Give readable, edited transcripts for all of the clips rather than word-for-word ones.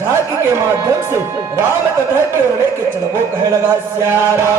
झांकी के माध्यम से राम कथा की ओर लेके चलो। कहे लगा श्यारा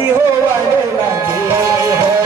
गर्भवती हो वाले लगी हो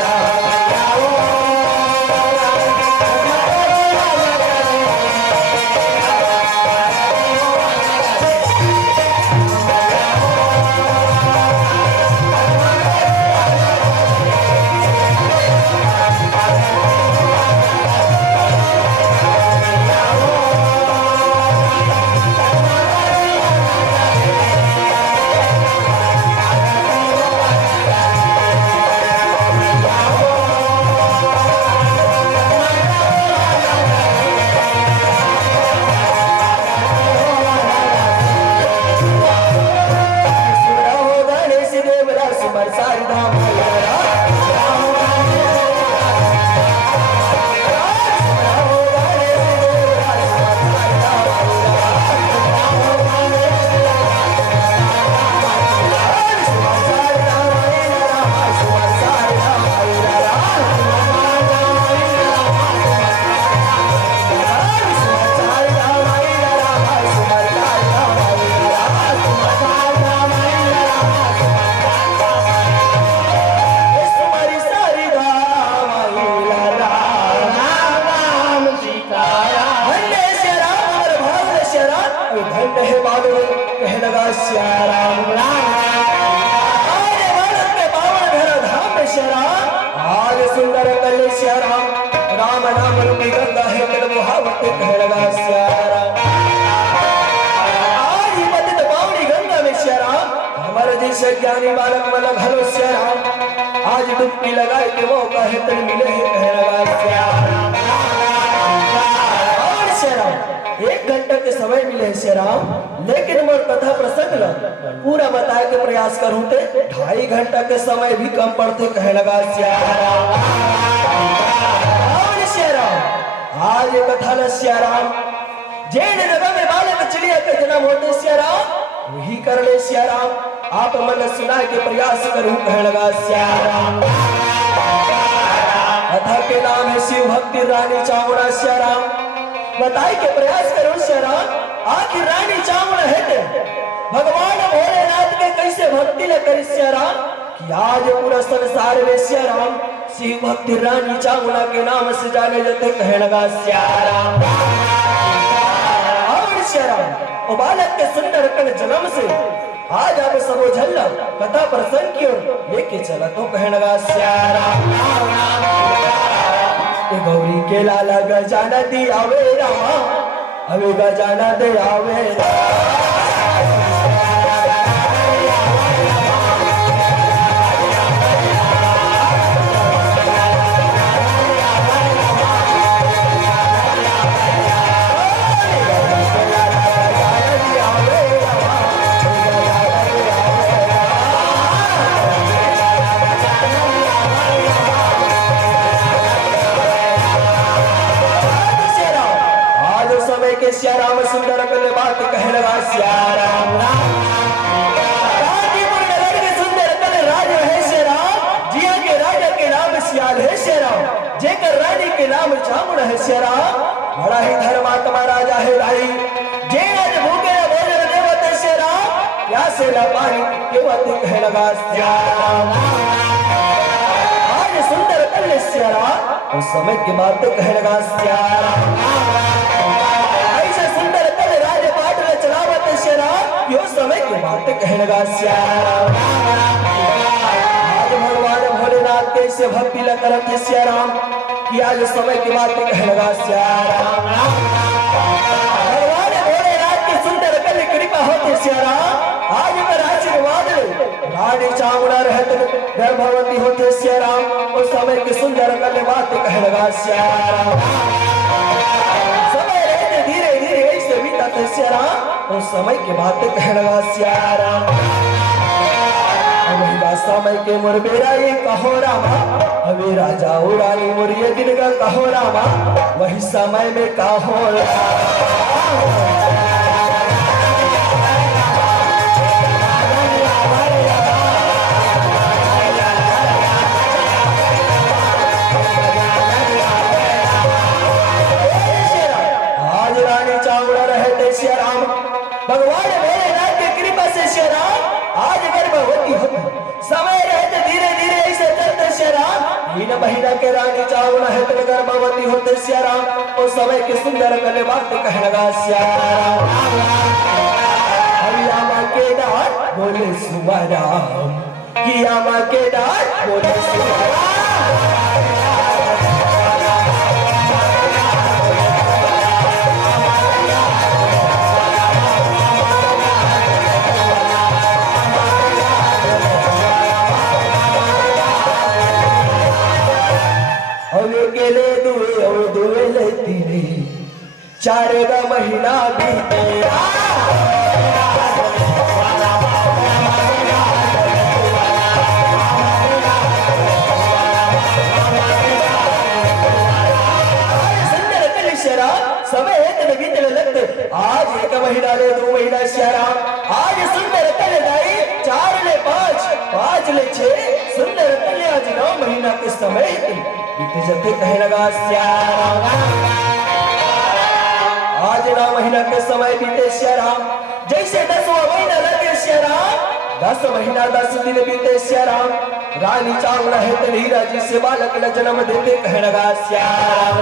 ज्ञानी बालक मलक हलो श्याम आज डुबकी लगाए के मौका है तन मिले है कह लगा श्याम 1 घंटा के समय मिले श्याम लेकिन मोर कथा प्रसंग ल पूरा बताए के प्रयास करूं ते 2.5 घंटा के समय भी कम पड़ते कह लगा श्याम आज कथा ल श्याम जैन जगह में बालक चिड़िया के जन्म होते श्याम वही कर ले श्याम आप मन सुना के प्रयास करूं कह लगा श्याम कथा के नाम है शिव भक्ति रानी चामुंडा श्याम बताई के प्रयास करूं श्याम आखिर रानी चामुंडा है ते भगवान भोलेनाथ के कैसे भक्ति न करी श्याम कि आज पूरा संसार में श्याम शिव भक्ति रानी चामुंडा के नाम से जाने जाते कह लगा श्याम और श्याम ओ बालक के सुंदर कण जन्म से आज आप सबो झल्ला कथा प्रसंग की ओर लेके चला तो कह लगा श्याम गौरी के लाला गजाना दी आवे रामा अवे गजाना दे आवे श्याम सुंदर कल बात कह लगा श्याम नगर के सुंदर कल राज है श्याम जिया के राजा के नाम सियाल है श्याम जेकर रानी के नाम चामुंडा है श्याम बड़ा ही धर्मात्मा राजा है भाई जे आज भूखे भोजन देवत है श्याम प्यासे ला पानी केवत कह लगा श्याम आज सुंदर कल श्याम उस समय की बात कह लगा श्याम यो समय की बात कह लगा श्याम आज भगवान भोलेनाथ के से भक्ति ल करत है श्याम कि आज समय की बात कह लगा श्याम भगवान भोलेनाथ की सुंदर कल कृपा होती श्याम आज पर आशीर्वाद रानी चामुंडा रहते गर्भवती होते श्याम उस समय की सुंदर कल बात कह लगा श्याम समय रहते धीरे धीरे ऐसे बीता थे श्याम उस समय के बात कह लगा श्याम वही समय के मोर बेरा ये कहो रामा अभी राजा उड़ानी मोर ये दिन का कहो रामा वही समय में कहो आज रानी चामुंडा रहते श्याम भगवान भोलेनाथ की कृपा से श्याम आज गर्भवती होती समय रहते इन महीना के रानी चावना है तेरे गर्भवती होते श्याराम उस समय के सुंदर कले बात कहने लगा श्याराम हरिया माँ के डांट बोले सुवराम किया माँ के डांट बोले सुवराम चारेगा महीना बीते समय तेरे बीतने लगते आज एक महीना ले 2 महीना श्यारा आज सुंदर कल दाई 4 ले 5 5 ले 6 सुंदर कल आज 9 महीना के समय बीते जाते कहने लगा श्यारा आज 9 महीना के समय बीते श्याराम जैसे 10वां महीना लगे श्याराम 10 महीना 10 दिन बीते श्याराम रानी चावला है तनीरा जी से बालक का जन्म देते कहने लगा श्याराम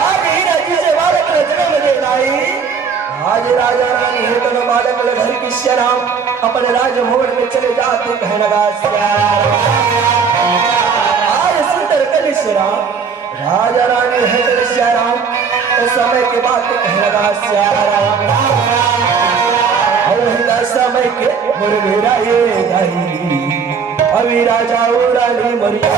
आज हीरा जी से बालक का जन्म दे लाई आज राजा रानी है तो बालक घर की श्याराम अपने राजभवन में चले जाते कहने लगा श्याराम आज सुंदर कली श्याराम राजा रानी है तो श्याराम समय के बाद कहने लगा श्याराम समय के मुरमेरा ये गाई अभी राजा उड़ाली मरिया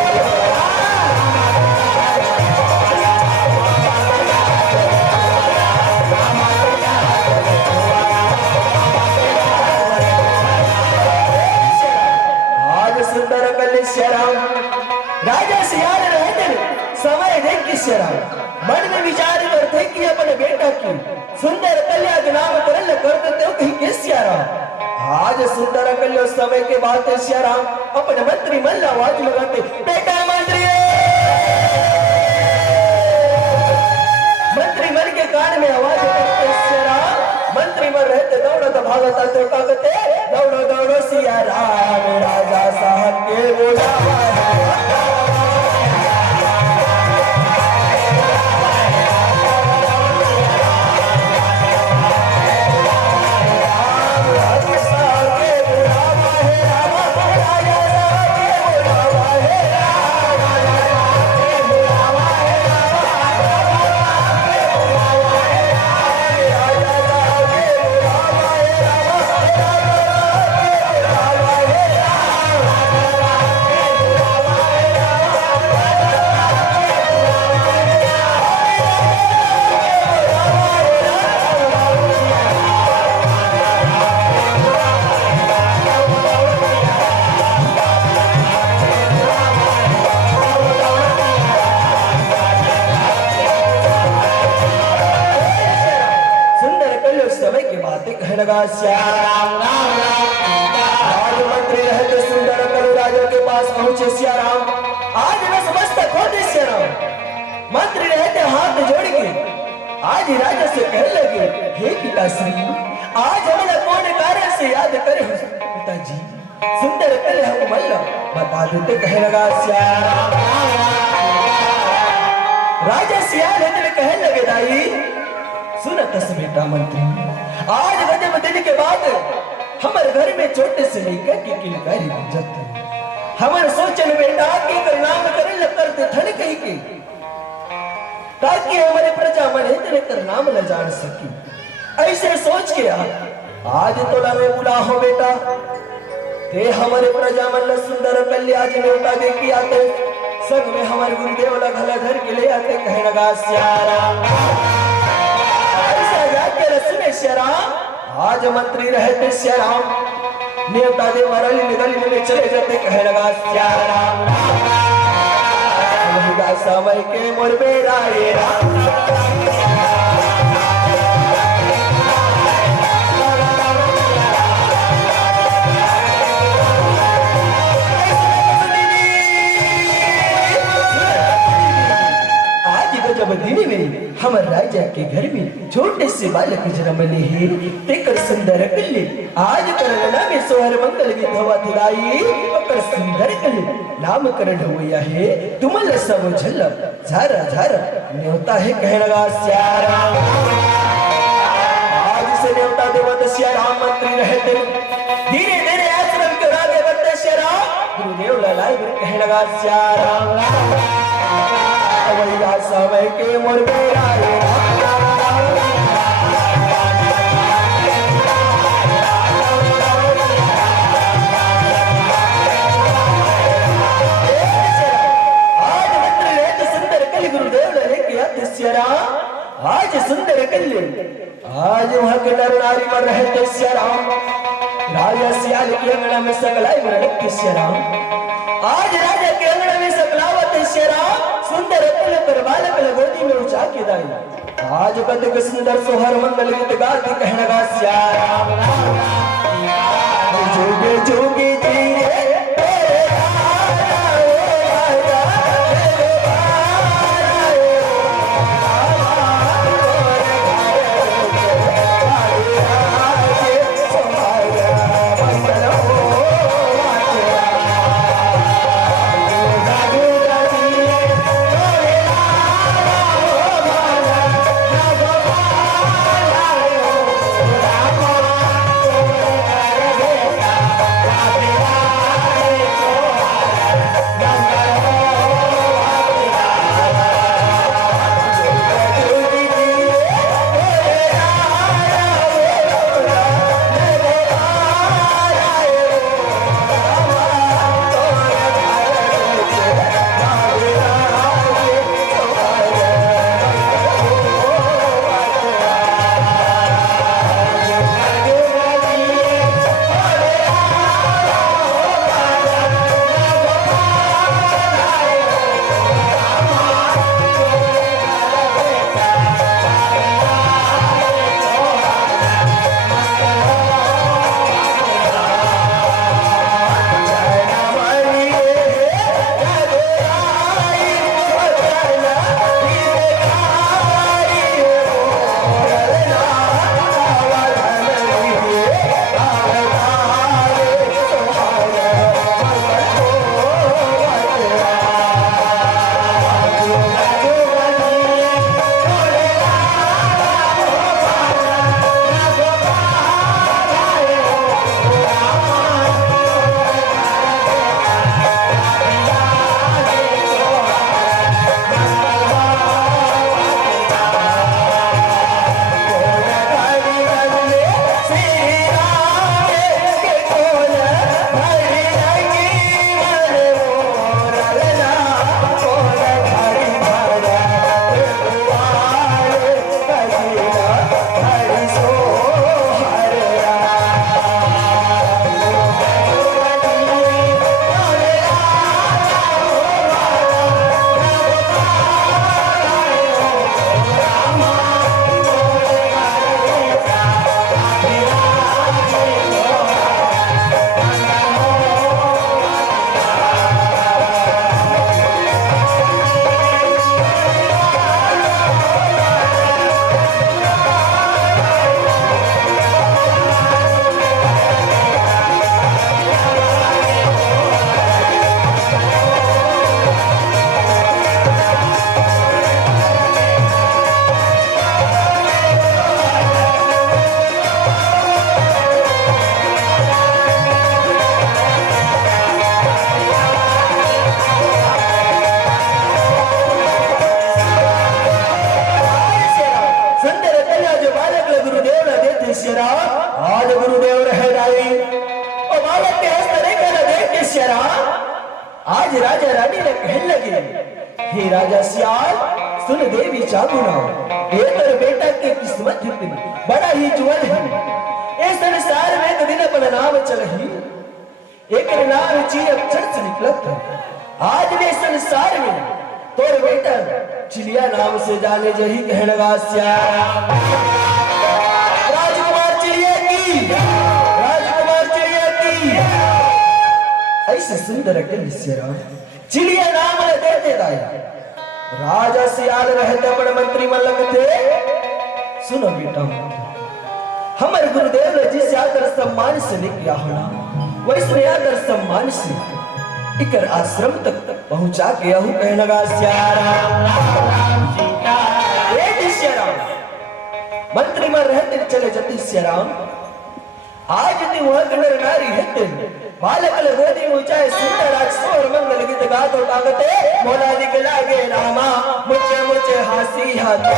आज सुंदर कल श्याराम राजा सियार रहते समय देख के श्याराम मन में विचार करते कि अपने बेटा की सुंदर कन्या के नाम करल कर देते हो कहीं के श्याराम आज सुंदर कन्या समय के बाद श्याराम अपने मंत्री मन आवाज लगाते बेटा मंत्री मन के कान में आवाज करते श्याराम मंत्री मन रहते दौड़त भागत तो कहते दौड़ो दौड़ो सियाराम राजा साहब के बुलावा श्याराम आज मंत्री रहते सुंदर कलु राजा के पास पहुंचे श्याराम आज नतमस्तक होते श्याराम मंत्री रहते हाथ जोड़ के आज राजा से कहने लगे हे पिताश्री आज हमें कौन कार्य से याद करे पिताजी सुंदर कल हम मल्ल बता देते कहने लगा श्याराम राजा सियार कहने लगे दाई सुनत बेटा मंत्री आज गजब दिन के बाद हमारे घर में छोटे से लेकर के किलकारी बन जाते हमारे सोचन बेटा की कर नाम करे लग करते थन कहीं के ताकि हमारे प्रजा मन इतने कर नाम न जान सकी ऐसे सोच के आज तोला में बुला हो बेटा ते हमारे प्रजा मन सुंदर कल्याण जी नेवता दे के आते संग में हमारे गुरुदेव लगा घर के ले आते कहने लगा श्याराम सुने श्याराम आज मंत्री रहते श्याराम नेवता दे मरली निगली में चले जाते कहने लगा श्याराम समय के मुरबेरा ये हमर राजा के घर में छोटे से बालक जन्म ले है तेकर सुंदर कल्ले आज करना में सोहर मंगल गीत हवा दिलाई ओकर सुंदर कल्ले नामकरण हुआ है तुमल सब झल झारा झारा न्योता है कह लगा श्यारा आज से न्योता देवत श्याराम मंत्री रहते धीरे धीरे आश्रम के रागे बनते श्यारा गुरुदेव ललाई कह लगा श्यारा अवैया समय के मोर मेरा आज सुंदर कल्ले आज वहां के नर नारी मर रहे श्याराम राजा सियाल के अंगना में सगलाई मर श्याराम आज राजा के अंगना में सकलावत श्याराम सुंदर कल्ले पर बालक गोदी में उठा के दाई आज बद के सुंदर सोहर मंगल गीत गाती कहने लगा श्याराम जोगे जोगे आज राजा रानी ने कहने लगे, हे राजा सियाल सुन देवी चामुंडा, ये तेरे बेटा की किस्मत इतनी बड़ा ही जुअल है। इस संसार में कभी न अपना नाम चलही, एक नाम ची अक्षर से निकलत है। आज भी संसार में तोर बेटा चिड़िया नाम से जाने जही कहने लगा सियाल। राजकुमार चिड़िया की, राजकुमार चिड़िया की, ऐसे सुंदर चिड़िया नाम दे देता है। राजा सियाल रहते बड़े मंत्री मल्लक थे। सुनो बेटा, हमारे गुरुदेव ने जिस आदर सम्मान से निकला होना, वैसे आदर सम्मान से इकर आश्रम तक पहुंचा गया हूं। कहने लगा सियाराम मंत्री में रहते चले जाते सियाराम। आज ती वहां नर नारी हेते बालक गोदी ऊंचाए सुंदर आज सोर मंगल गीत गातो तागते मोला दिख लागे रामा मुझे मुझे हासी हाथो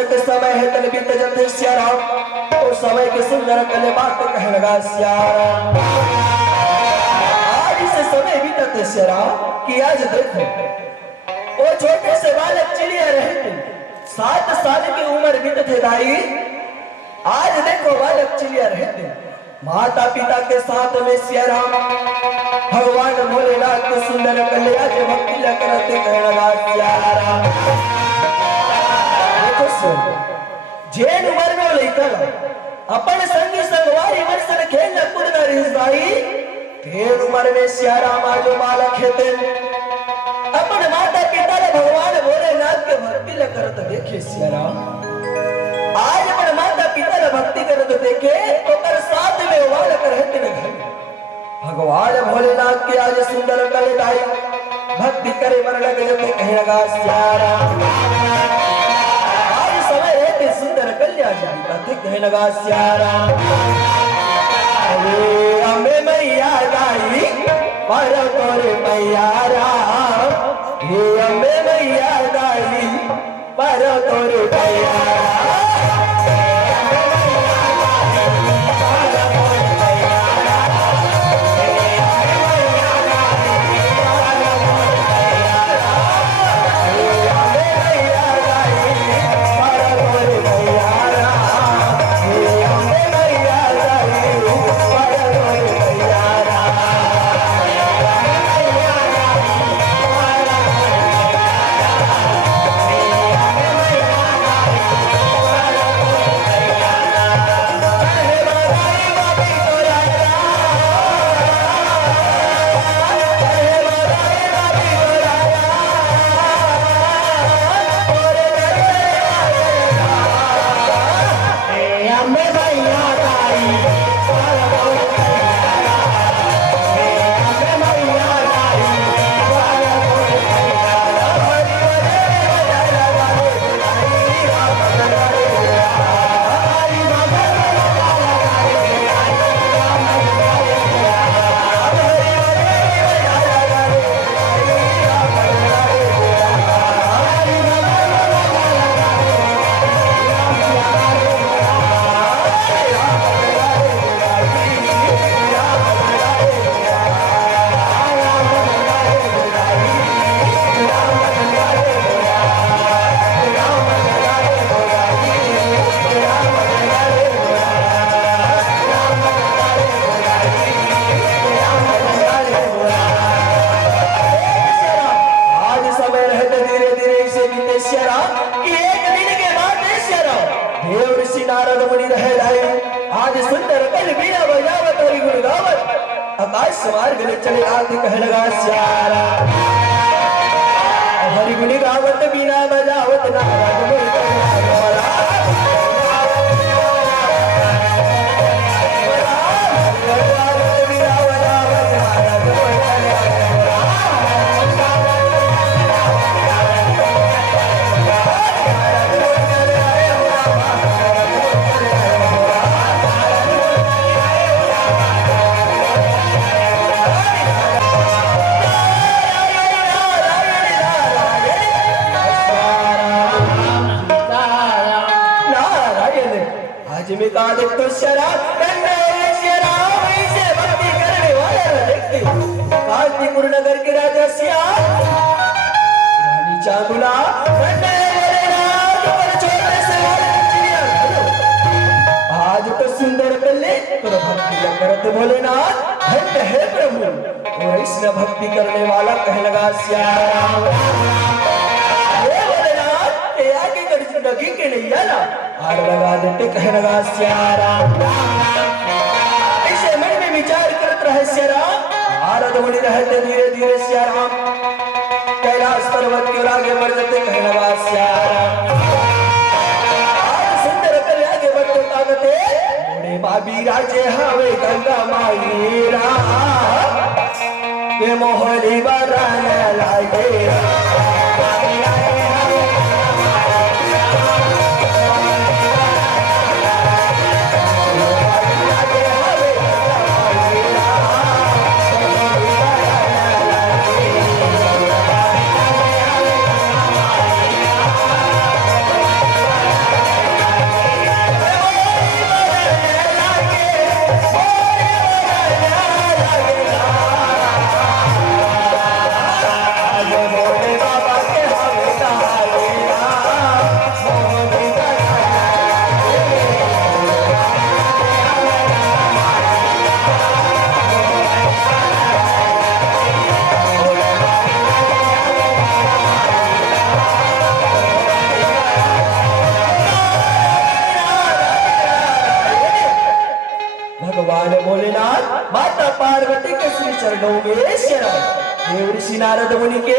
के समय है तन बीत जाते सियाराम। तो समय के सुंदर कले बात कहने लगा सियाराम। आज से समय बीतते सियाराम कि आज देखो वो छोटे से बालक चिड़िया रहते 7 साल की उम्र बीतते भाई। आज देखो बालक चिड़िया रहते माता पिता के साथ में सियाराम भगवान भोलेनाथ के सुंदर कले आज भक्ति करते कहने लगा सियाराम। जेन उम्र में लेकर अपन संगी संगवारी वर्षन खेलना कूदना रही भाई। तेन उम्र में सियाराम आज बालक हेते अपन माता पिता ने भगवान भोलेनाथ के भक्ति ल करत देखे सियाराम। आज अपन माता पिता ने भक्ति करत देखे तो कर साथ में बालक रहते न घर भगवान भोलेनाथ के आज सुंदर कले भाई भक्ति करे मन लगे जते कहे लगा सियाराम। सुंदर कल्याण जी कहने लगा सियाराम। अरे हमें मैया गाई पर तोरे मैया राम। ये हमें मैया गाई पर तोरे मैया आकाश सवार गले चले आते कह लगा सियारा। हरि गुण गावत बिना बजावत नारद में कांतिपुर नगर के राजा श्याम रानी चामुंडा आज तो सुंदर कले तो भक्ति करत भोलेनाथ धन्य है प्रभु। और इसने भक्ति करने वाला कहने लगा श्याम ये भोलेनाथ ये आगे कर जिंदगी के नहीं आना हार लगा देते कहने लगा श्याम। ऐसे मन में विचार करत रहे श्याम आरद मुनि रहते धीरे धीरे श्याम कैलाश पर्वत के आगे बढ़ जाते कहने लगा श्याम। बाबी राजे हवे गंगा माईरा ये मोहली बरान लागे भोलेनाथ माता पार्वती के श्री चरणों में शरण देव ऋषि नारद मुनि के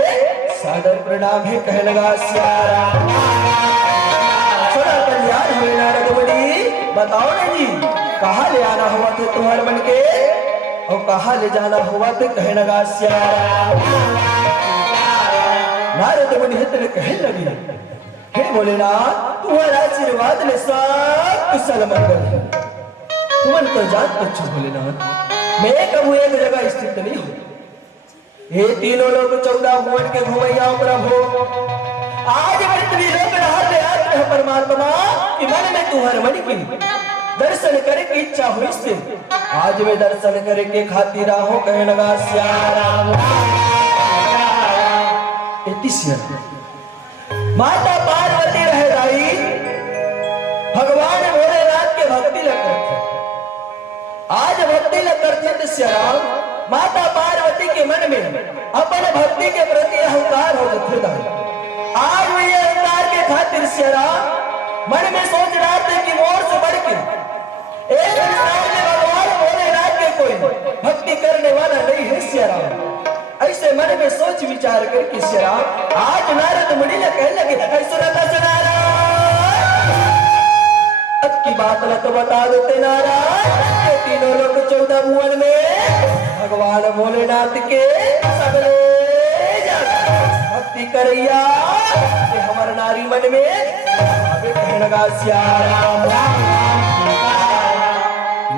सादर प्रणाम है कह लगा श्याम। थोड़ा कल्याण हुए नारद मुनि बताओ ना जी कहाँ ले आना हुआ थे तुम्हारे मन के और कहाँ ले जाना हुआ थे कह लगा श्याम। नारद मुनि हित कहने लगी हे भोलेनाथ तुम्हारा आशीर्वाद ले सब कुशल मंगल तुमन तो जात बच्चों भोलेनाथ मैं कबू एक जगह स्थित नहीं हूँ ये तीनों लोग 14 भुवन के घुमैया प्रभु आज पृथ्वी लोक है परमात्मा कि मन में तुहर मन की दर्शन करे की इच्छा हुई से आज मैं दर्शन करे के खातिर हो कहने लगा श्याम। माता पार्वती रह रही भगवान भोलेनाथ के भक्ति लगते आज भक्ति करते श्याम माता पार्वती के मन में अपन भक्ति के प्रति अहंकार हो जाता है। आज वो ये अहंकार के खातिर श्याम मन में सोच रहा था कि मोर से बढ़ के एक इंसान में भगवान भोलेनाथ के कोई भक्ति करने वाला नहीं है श्याम। ऐसे मन में सोच विचार करके श्याम आज नारद मुनि ने कहने लगे की बात न तो बता देते नारायण तीनों लोग 14 भुवन में भगवान भोलेनाथ के सबले भक्ति करैया हमारे नारी मन में अबे कहने लगा श्याम।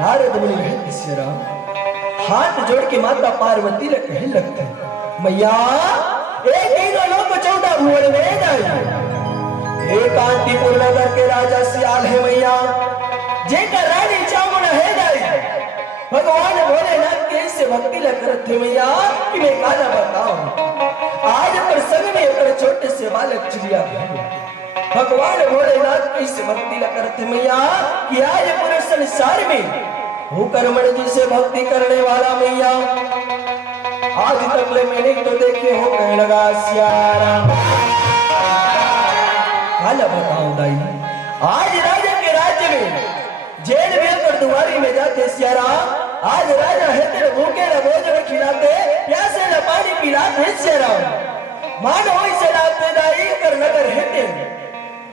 नारद मुनि श्याम हाथ जोड़ के माता पार्वती ने कहने लगते मैया एक तीनों लोग 14 भुवन में जाए कांतिपुर नगर के राजा सियाल है मैया जेकर रानी चामुंडा है दाई भगवान भोलेनाथ के से भक्ति लगत थे मैया कि मैं काना बताऊं आज प्रसंग में एक छोटे से बालक चिड़िया भगवान भोलेनाथ की से भक्ति लगत थे मैया कि आज पूरे संसार में भूकर्मण जी से भक्ति करने वाला मैया आज तक ले मैंने तो देखे हो कहने लगा श्याम। बताओ दाई आज राजा के राज्य में जेल में पर दुआरी में जाते श्याम आज राजा है तेरे भूखे न भोजन खिलाते प्यासे न पानी पिलाते श्याम मानो इसे लाते दाई कर नगर है तेरे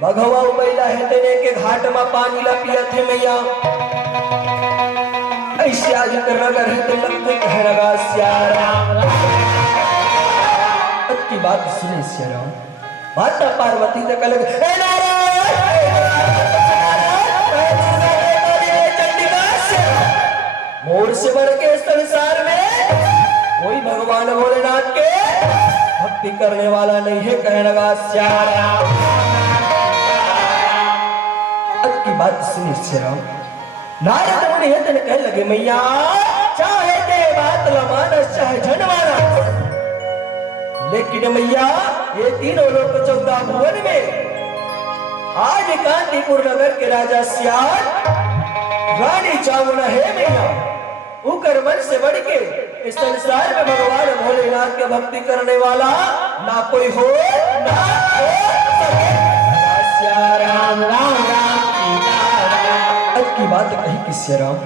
भगवा बैला है तेरे के घाट में पानी ला पिया थे मैया ऐसे आज कर नगर है तेरे लगते कह लगा श्याम। की बात सुने श्याम माता पार्वती ने कल मोर से बढ़ के संसार में कोई भगवान भोलेनाथ के भक्ति करने वाला नहीं है कहने लगा श्याम। की बात सुनी श्याम नारद मुनि कहने लगे मैया चाहे ते बात ल मानस चाहे जनमानस लेकिन मैया ये तीनों लोग 14 भुवन में आज कांतिपुर नगर के राजा सियाल रानी चामुंडा है मैया उकर मन से बढ़ के इस संसार में भगवान भोलेनाथ के भक्ति करने वाला ना कोई हो ना हो सके। राम राम राम अब की बात कही किससे राम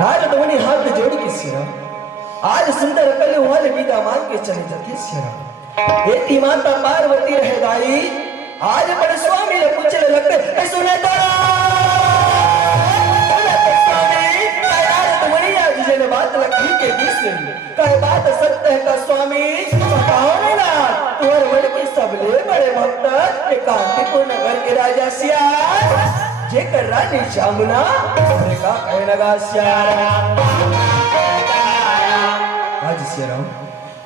नारद मुनि हाथ जोड़ी किससे राम आज सुंदर कल वाले विदा मांग के चले जाते सिया बेटी माता पार्वती रह दाई आज बड़े स्वामी ने पूछने लगते सुने तो ने बात लगी के बीच कहे बात सत्य है का स्वामी कहो ना तुम्हारे बड़े के सबले बड़े भक्त कांतिपुर नगर के राजा सियाल जेकर रानी चामुंडा ने का कहे लगा सियाराम आज सियाराम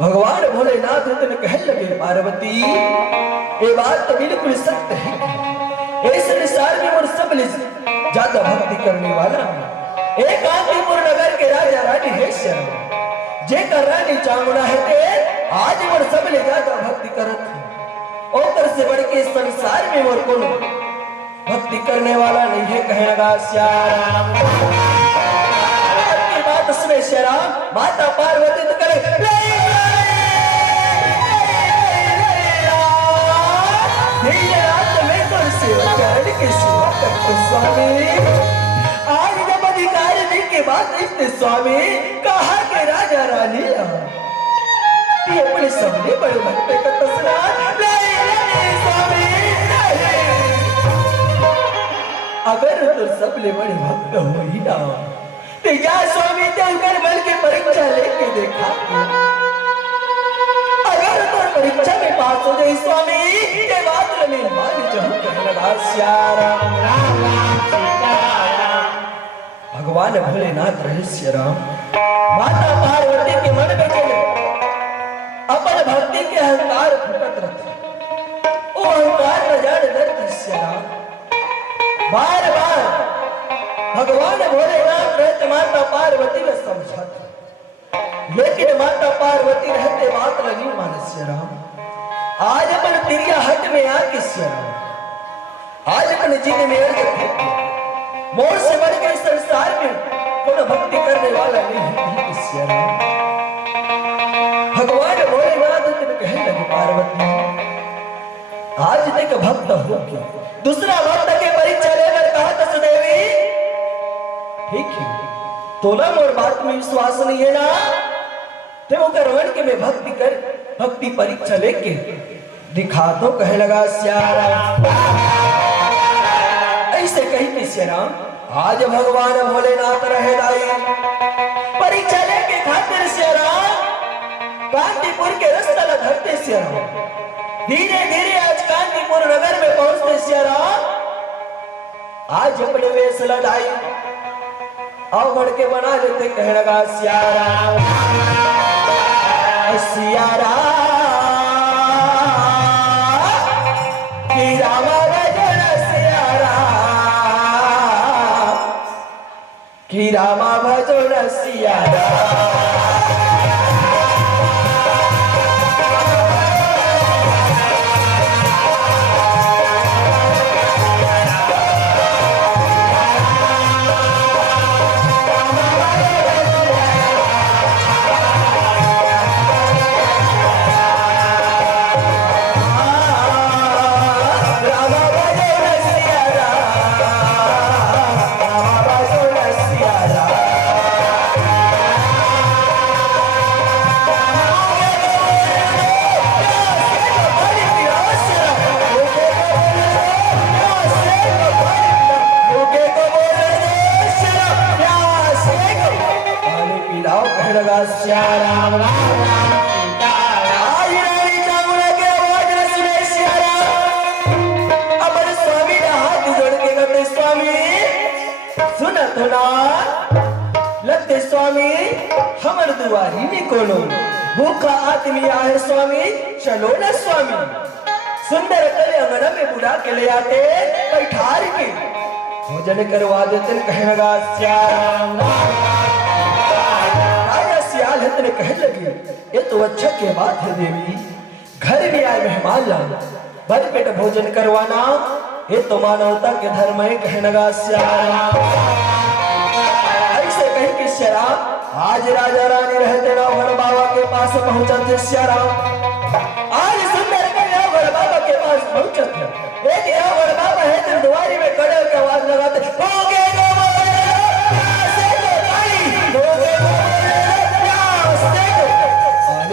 भगवान भोलेनाथ ने कहने लगे पार्वती ये बात तो बिल्कुल सत्य है इस संसार में और सबले ज्यादा भक्ति करने वाला एक कांतिपुर नगर के राजा रानी है जेकर रानी चामुंडा है ते आज मोर सबले ज्यादा भक्ति करत है ओकर से बढ़ के संसार में मोर कोनो भक्ति करने वाला नहीं है कहे लगा श्याम की बात सुने श्याम माता पार्वती तो करे धीरे रात में तो सेवा करने की सेवा करते स्वामी आज जब अधिकार के बाद इसने स्वामी कहा के राजा रानी ये अपने सबने बड़े भक्त का तसला नहीं स्वामी अगर तो सबले बड़े भक्त हो ही ना तो या स्वामी चलकर बल के परीक्षा लेके देखा अगर तो परीक्षा में पास हो जाए स्वामी ये बात मैं मान जाऊं कहने लगा श्याम राम राम सीताराम भगवान भोलेनाथ रहस्य राम माता पार्वती के मन में चले अपन भक्ति के अहंकार फुटत रहते वो अहंकार न जाने दर्द बार बार भगवान भोलेनाथ रहते माता पार्वती ने समझाते लेकिन माता पार्वती रहते बात नहीं मानस्य राम आज अपन तिरिया हट में आके राम आज अपन जिद में अर्ज मोर से बढ़ के संसार में कोई भक्ति करने वाला नहीं है भगवान भोलेनाथ ने कहने लगे पार्वती आज तक भक्त हो के दूसरा भक्त के परीक्षा लेकर कहा दस देवी ठीक है तोला मोर बात में विश्वास नहीं है ना ते वो करवन के में भक्ति परीक्षा लेके दिखा दो कहे लगा श्याम ऐसे कही कि श्याम आज भगवान भोलेनाथ रहे दाई परीक्षा लेके खातिर श्याम कांतिपुर के रास्ता न धरते श्याम धीरे धीरे आज कांतिपुर नगर में पहुंचते श्याम आज अपने वेश लड़ाई अवघड़ के बना लेते कह लगा श्याम श्याम की रामा कि रामा भजो रसिया श्याम राम आज रानी चामुंडा के आवाज न सुने श्याम अपन स्वामी ने हाथ जोड़ के कहते स्वामी सुना तो ना लगते स्वामी हमर दुआरी में कोनो भूखा आदमी आए स्वामी चलो ना स्वामी सुंदर कले अंगना में बुढ़ा के ले आते बैठार के भोजन करवा देते कहेगा श्याम राम ने कहने लगी ये तो अच्छा के बात है देवी घर में आए मेहमान ला भर पेट भोजन करवाना ये तो मानवता के धर्म है कहने लगा श्यारा। ऐसे कहीं कि श्यारा आज राजा रानी रहते रावण बाबा के पास पहुंचा थे श्यारा। आज सुंदर के रावण बाबा के पास पहुंचा थे एक रावण बाबा है तो दुआरी में खड़े होकर आवाज लगाते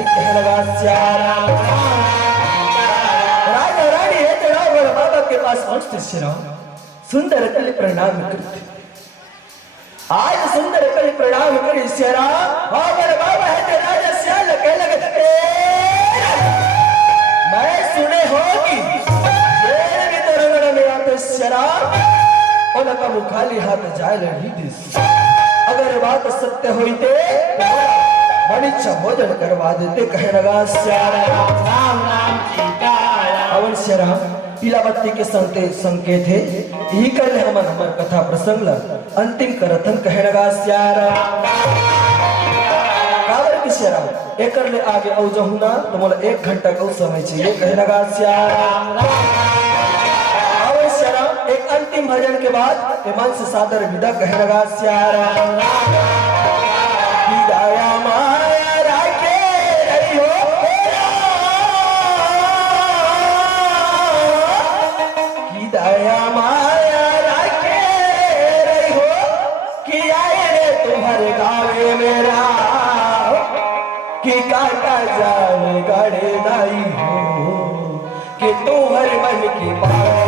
कहने लगा श्यारा। राजा रानी है तो रावण बाबा के पास पहुंचते श्यारा सुंदर कल प्रणाम करते। आज सुंदर कल प्रणाम करी श्यारा रावण बाबा है तो राजा श्याल कहने लगे मैं सुने हो कि जेल की तरंगण में आते श्यारा और कब खाली हाथ जाए लड़ी दिस अगर बात सत्य हुई थे मणिच्छा भोजन करवा देते कहे लगा श्यारा। राम राम सीताराम अवन श्यारा पीला बत्ती के संकेत है यही कर हमर कथा प्रसंग अंतिम करथन कहे लगा श्यारा। काबर की श्यारा एकर ले आगे औ जहू ना तो मोला 1 घंटा का समय चाहिए कहे लगा श्यारा। अवन श्यारा एक अंतिम भजन के बाद मन से सादर विदा कहे लगा श्यारा। दया माया राखे रही हो कि दया माया राखे रही हो कि आए रे तुम्हारे गावे मेरा कि काटा जाए गड़े दाई हो कि तुम्हारे मन की बात